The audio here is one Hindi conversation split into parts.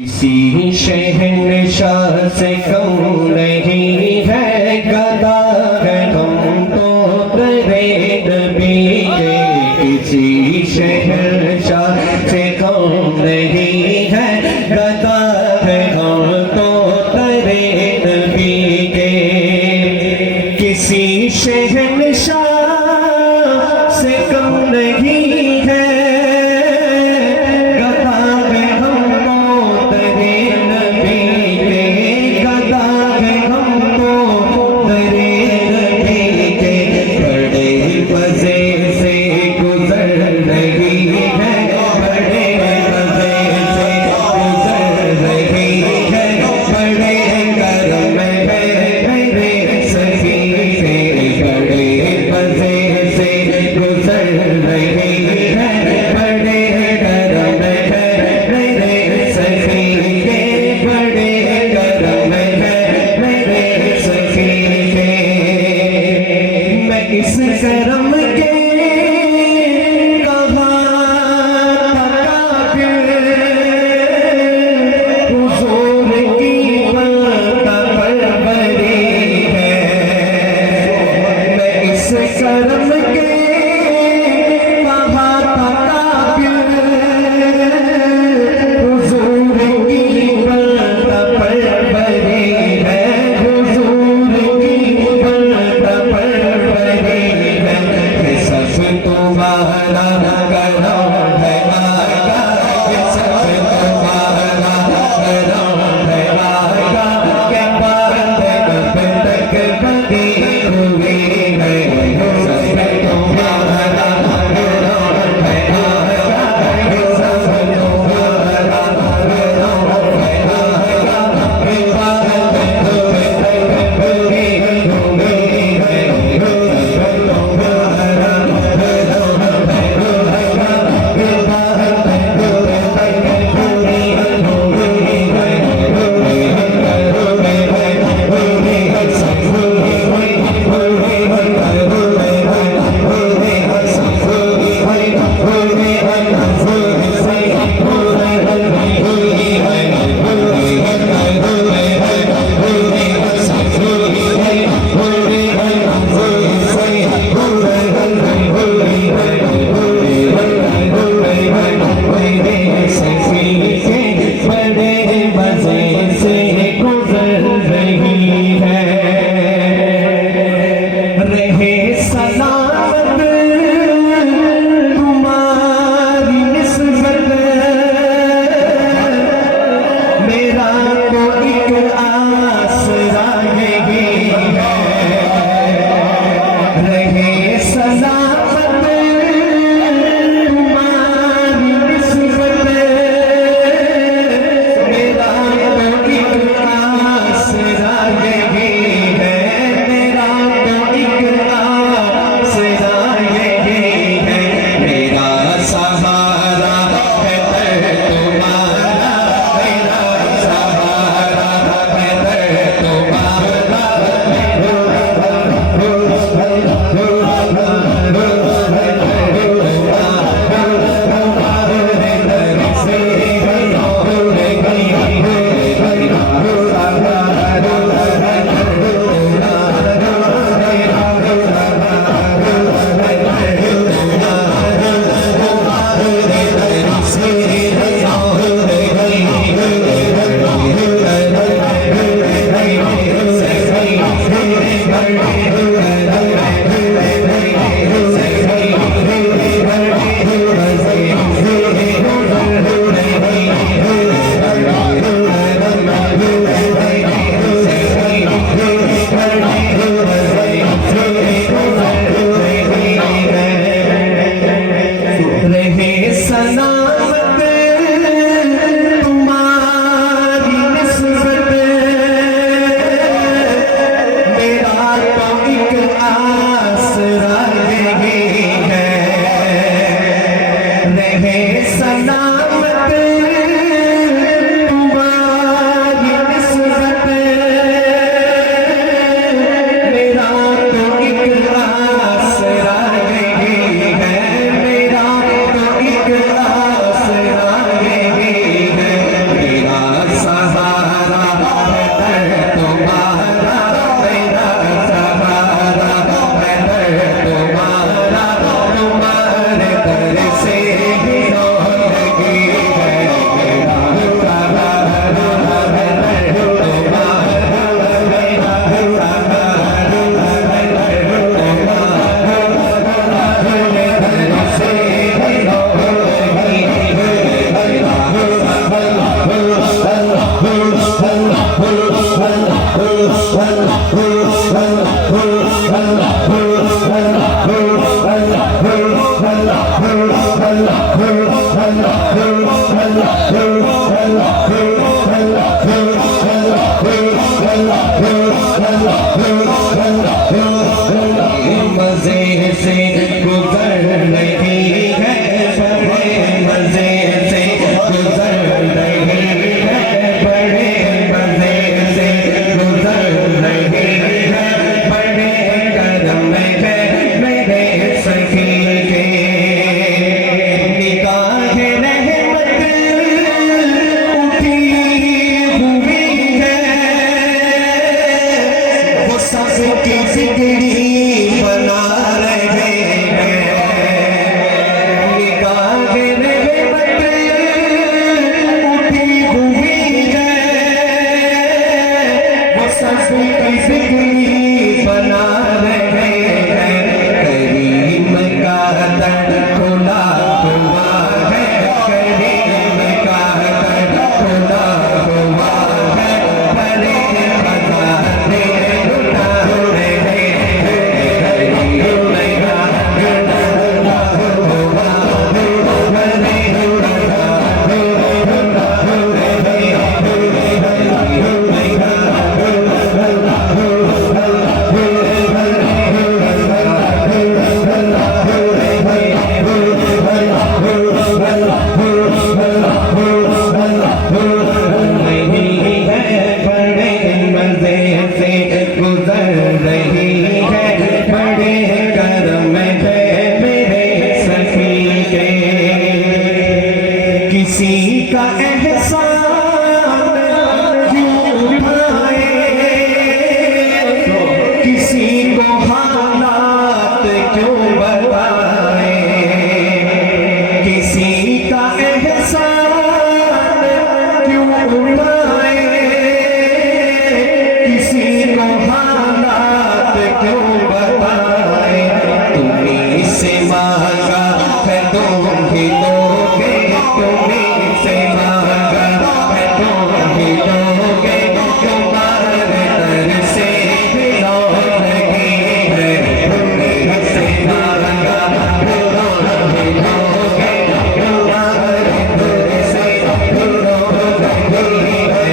किसी शहंशाह से कम नहीं है गदा है हम तो तेरे नबी के। किसी शहंशाह से कम नहीं है गदा है हम तो तेरे नबी के। किसी शहंशाह से कम नहीं है गदा है हम तो तेरे नबी के। गदा है मजे से गुजर रही है, बड़े मजे से गुजर रही है, बड़े मजे से गुजर रही है, बड़े करम है मेरे सखी के। निगाह रहमत उठी हुई है, वो सबकी बिगड़ी बना रहे हैं। निगाह रहमत उठी हुई है, वो सबकी बिगड़ी बना रहे हैं। करीम का दर खुला हुआ है, करीम का दर खुला हुआ है, बड़े खजाने लुटा रहे हैं। करीम का दर खुला हुआ है, बड़े खजाने लुटा रहे हैं। नहीं है बड़े मजे से गुजर रही है, बड़े करम है मेरे सखी के। किसी का एहसान क्यों उठाए, किसी को हालात क्यों बताए, किसी का एहसान क्यों उठाए, किसी को हालात क्यों बताए। तुम्हीं से मांगा है तुम ही दोगे, तुम्हीं से मांगा है तुम ही दोगे, तुम्हारे दर से लो लगी है। तुम्हीं से मांगा है तुम ही दोगे, तुम्हारे दर से लो लगी है।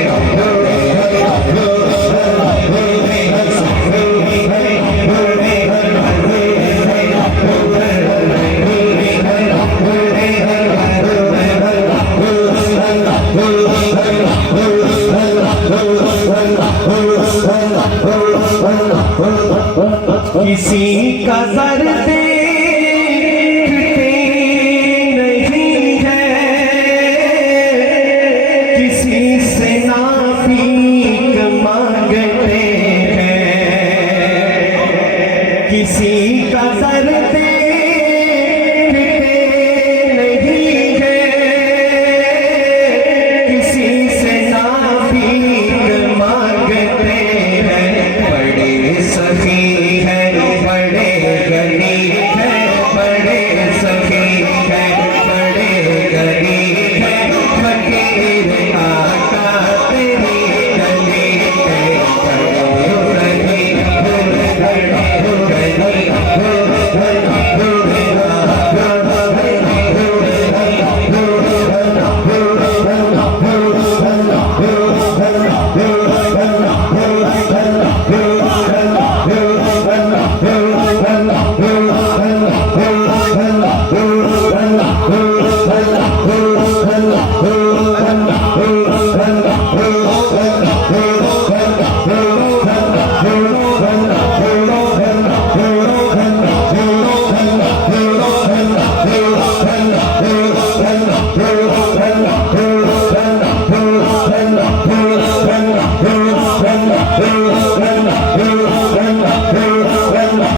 किसी का सर देखते नहीं है, किसी से ना